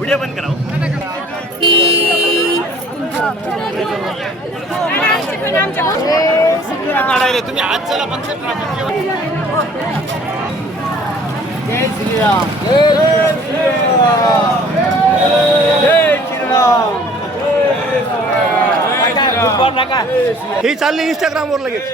video बंद करा तुम्ही आज चला फंक्शन जय श्रीराम जय श्रीराम जय श्रीराम ही चालली इंस्टाग्राम वर लगेच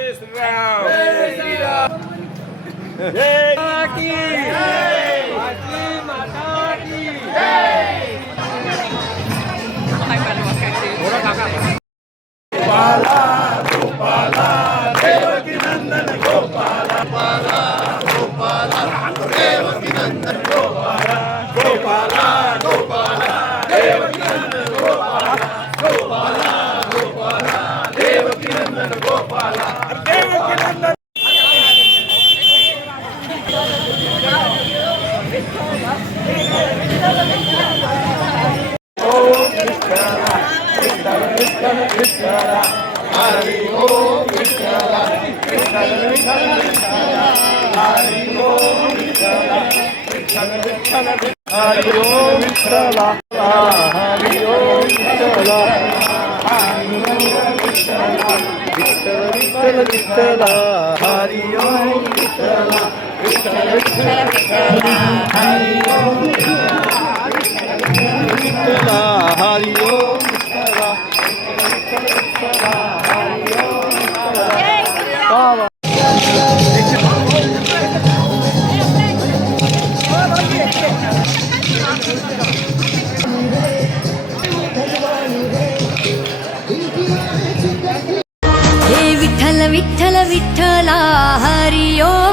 गोपाला गोपाला देवकी नंदन गोपाला गोपाला गोपाला देवकी नंदन गोपाला गोपाला गोपाला देवकी नंदन गोपाला गोपाला गोपाला देवकी नंदन गोपाला देवकी नंदन हरि ओम विठ्ठला विठ्ठल विठ्ठल हरि ओम विठ्ठला विठ्ठल विठ्ठल हरि ओम विठ्ठला हरि ओम विठ्ठला हरि ओम विठ्ठला विठ्ठल विठ्ठल विठ्ठला हरि ओम विठ्ठला विठ्ठल विठ्ठल हरि ओम विठ्ठला हरि ओम विठ्ठल विठ्ठल विठ्ठला हरि ओम